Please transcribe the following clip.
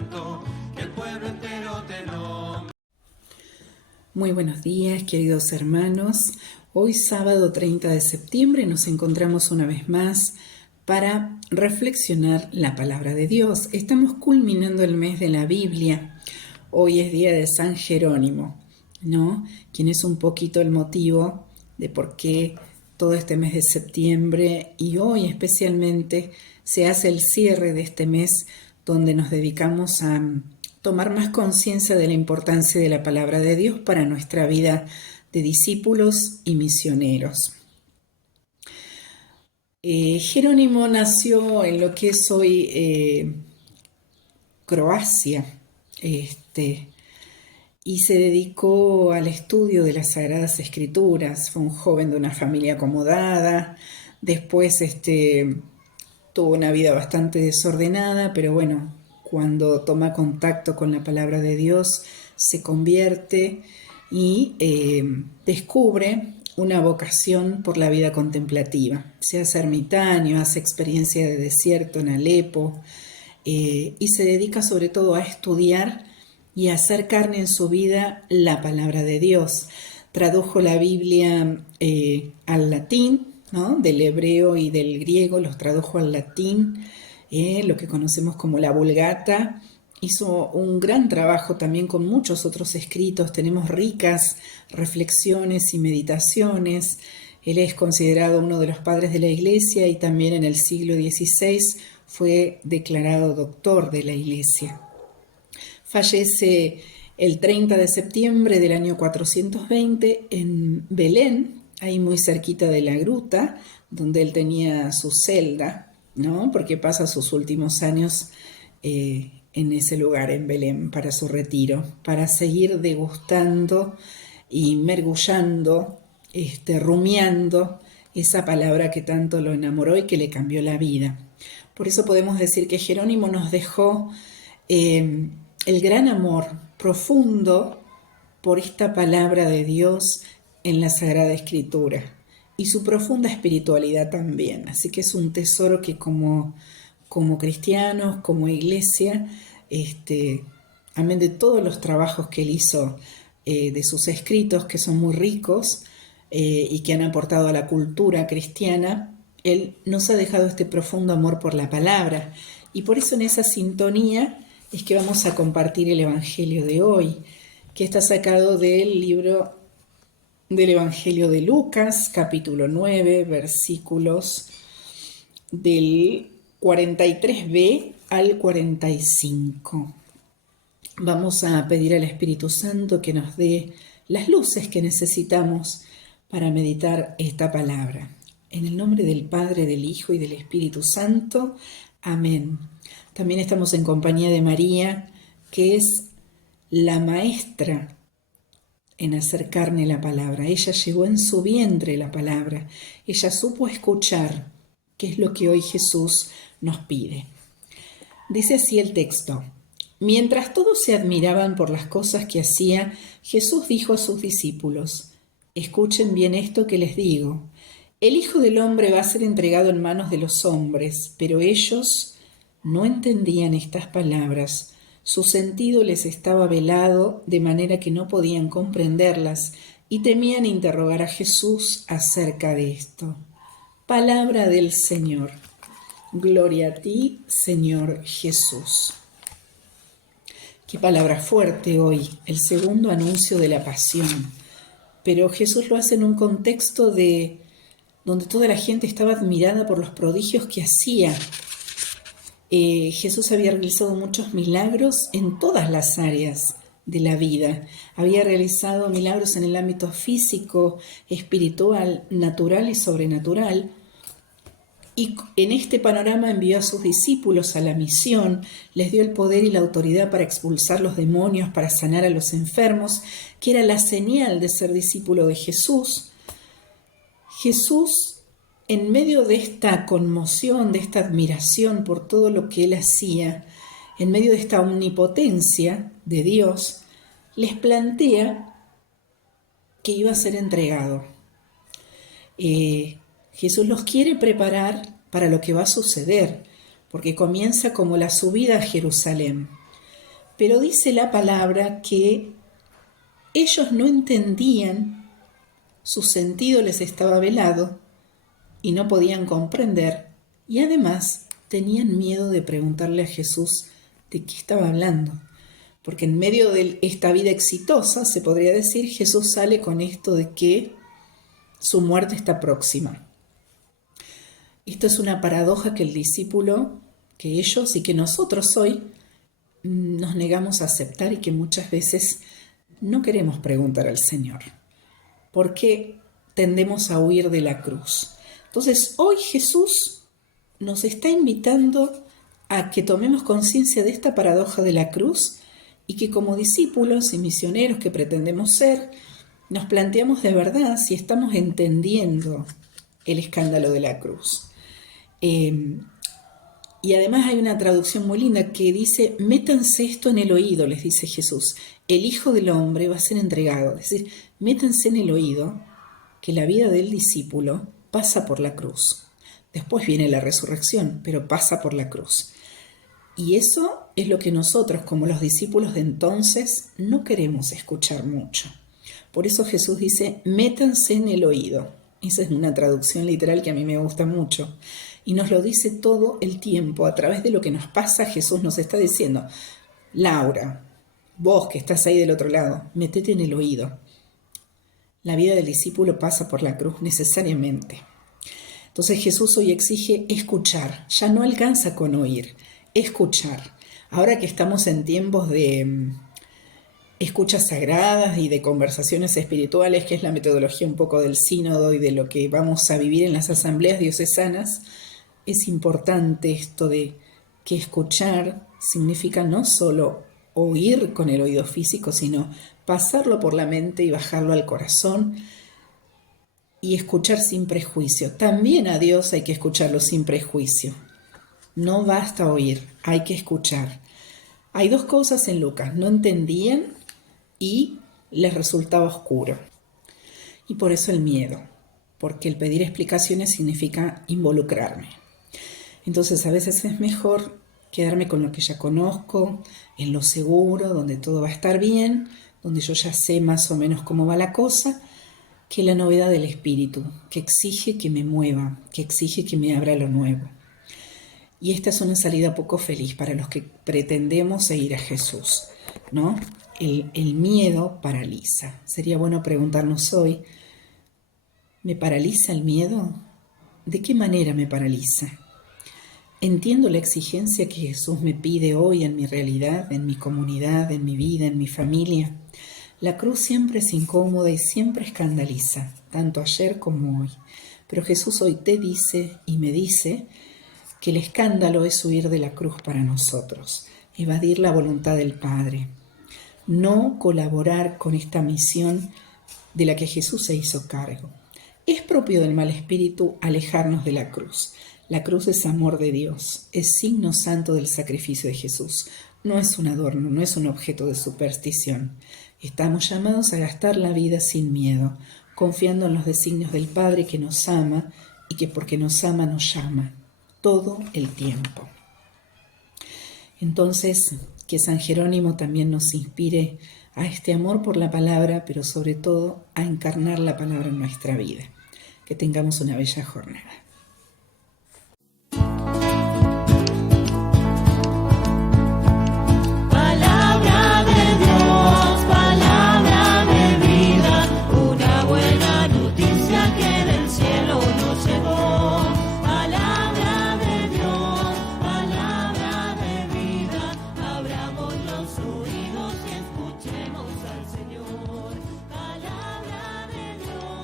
Santo, que el pueblo entero te nombra. Muy buenos días, queridos hermanos. Hoy sábado 30 de septiembre nos encontramos una vez más para reflexionar la palabra de Dios. Estamos culminando el mes de la Biblia. Hoy es día de San Jerónimo, ¿no? Quien es un poquito el motivo de por qué todo este mes de septiembre y hoy especialmente se hace el cierre de este mes donde nos dedicamos a tomar más conciencia de la importancia de la palabra de Dios para nuestra vida de discípulos y misioneros. Jerónimo nació en lo que es hoy Croacia, y se dedicó al estudio de las Sagradas Escrituras. Fue un joven de una familia acomodada, después tuvo una vida bastante desordenada, pero bueno, cuando toma contacto con la palabra de Dios, se convierte y descubre una vocación por la vida contemplativa. Se hace ermitaño, hace experiencia de desierto en Alepo y se dedica sobre todo a estudiar y a hacer carne en su vida la palabra de Dios. Tradujo la Biblia al latín, ¿no? Del hebreo y del griego, los tradujo al latín, lo que conocemos como la Vulgata. Hizo un gran trabajo también con muchos otros escritos. Tenemos ricas reflexiones y meditaciones. Él es considerado uno de los padres de la Iglesia y también en el siglo XVI fue declarado doctor de la Iglesia. Fallece el 30 de septiembre del año 420 en Belén, ahí muy cerquita de la gruta, donde él tenía su celda, ¿no? Porque pasa sus últimos años en ese lugar, en Belén, para su retiro, para seguir degustando y mergullando, rumiando esa palabra que tanto lo enamoró y que le cambió la vida. Por eso podemos decir que Jerónimo nos dejó el gran amor profundo por esta palabra de Dios en la Sagrada Escritura y su profunda espiritualidad también. Así que es un tesoro que como cristianos, como iglesia, amén de todos los trabajos que él hizo, de sus escritos que son muy ricos y que han aportado a la cultura cristiana, él nos ha dejado este profundo amor por la palabra. Y por eso en esa sintonía es que vamos a compartir el Evangelio de hoy, que está sacado del libro del Evangelio de Lucas, capítulo 9, versículos del 43b al 45. Vamos a pedir al Espíritu Santo que nos dé las luces que necesitamos para meditar esta palabra. En el nombre del Padre, del Hijo y del Espíritu Santo. Amén. También estamos en compañía de María, que es la maestra en hacer carne la palabra. Ella llevó en su vientre la palabra. Ella supo escuchar, que es lo que hoy Jesús nos pide. Dice así el texto. Mientras todos se admiraban por las cosas que hacía, Jesús dijo a sus discípulos: escuchen bien esto que les digo. El Hijo del Hombre va a ser entregado en manos de los hombres, pero ellos no entendían estas palabras. Su sentido les estaba velado, de manera que no podían comprenderlas y temían interrogar a Jesús acerca de esto. Palabra del Señor. Gloria a ti, Señor Jesús. Qué palabra fuerte hoy, el segundo anuncio de la pasión. Pero Jesús lo hace en un contexto donde toda la gente estaba admirada por los prodigios que hacía. Jesús había realizado muchos milagros en todas las áreas de la vida. Había realizado milagros en el ámbito físico, espiritual, natural y sobrenatural. Y en este panorama envió a sus discípulos a la misión, les dio el poder y la autoridad para expulsar los demonios, para sanar a los enfermos, que era la señal de ser discípulo de Jesús. Jesús, en medio de esta conmoción, de esta admiración por todo lo que él hacía, en medio de esta omnipotencia de Dios, les plantea que iba a ser entregado. Jesús los quiere preparar para lo que va a suceder, porque comienza como la subida a Jerusalén. Pero dice la palabra que ellos no entendían, su sentido les estaba velado y no podían comprender, y además tenían miedo de preguntarle a Jesús de qué estaba hablando. Porque en medio de esta vida exitosa, se podría decir, Jesús sale con esto de que su muerte está próxima. Esto es una paradoja que el discípulo, que ellos y que nosotros hoy nos negamos a aceptar y que muchas veces no queremos preguntar al Señor. Porque tendemos a huir de la cruz. Entonces, hoy Jesús nos está invitando a que tomemos conciencia de esta paradoja de la cruz y que como discípulos y misioneros que pretendemos ser, nos planteamos de verdad si estamos entendiendo el escándalo de la cruz. Y además hay una traducción muy linda que dice, métanse esto en el oído, les dice Jesús, el Hijo del Hombre va a ser entregado. Es decir, métanse en el oído que la vida del discípulo pasa por la cruz. Después viene la resurrección, pero pasa por la cruz. Y eso es lo que nosotros, como los discípulos de entonces, no queremos escuchar mucho. Por eso Jesús dice, métanse en el oído. Esa es una traducción literal que a mí me gusta mucho. Y nos lo dice todo el tiempo. A través de lo que nos pasa, Jesús nos está diciendo, Laura, vos que estás ahí del otro lado, métete en el oído. La vida del discípulo pasa por la cruz necesariamente. Entonces Jesús hoy exige escuchar. Ya no alcanza con oír, escuchar. Ahora que estamos en tiempos de escuchas sagradas y de conversaciones espirituales, que es la metodología un poco del sínodo y de lo que vamos a vivir en las asambleas diocesanas, es importante esto de que escuchar significa no solo oír con el oído físico, sino pasarlo por la mente y bajarlo al corazón y escuchar sin prejuicio. También a Dios hay que escucharlo sin prejuicio. No basta oír, hay que escuchar. Hay dos cosas en Lucas, no entendían y les resultaba oscuro. Y por eso el miedo, porque el pedir explicaciones significa involucrarme. Entonces a veces es mejor quedarme con lo que ya conozco, en lo seguro, donde todo va a estar bien, donde yo ya sé más o menos cómo va la cosa, que la novedad del espíritu, que exige que me mueva, que exige que me abra lo nuevo. Y esta es una salida poco feliz para los que pretendemos seguir a Jesús, ¿no? El miedo paraliza. Sería bueno preguntarnos hoy, ¿me paraliza el miedo? ¿De qué manera me paraliza? ¿Entiendo la exigencia que Jesús me pide hoy en mi realidad, en mi comunidad, en mi vida, en mi familia? La cruz siempre es incómoda y siempre escandaliza, tanto ayer como hoy. Pero Jesús hoy te dice y me dice que el escándalo es huir de la cruz para nosotros, evadir la voluntad del Padre, no colaborar con esta misión de la que Jesús se hizo cargo. Es propio del mal espíritu alejarnos de la cruz. La cruz es amor de Dios, es signo santo del sacrificio de Jesús. No es un adorno, no es un objeto de superstición. Estamos llamados a gastar la vida sin miedo, confiando en los designios del Padre que nos ama y que porque nos ama nos llama, todo el tiempo. Entonces, que San Jerónimo también nos inspire a este amor por la palabra, pero sobre todo a encarnar la palabra en nuestra vida. Que tengamos una bella jornada.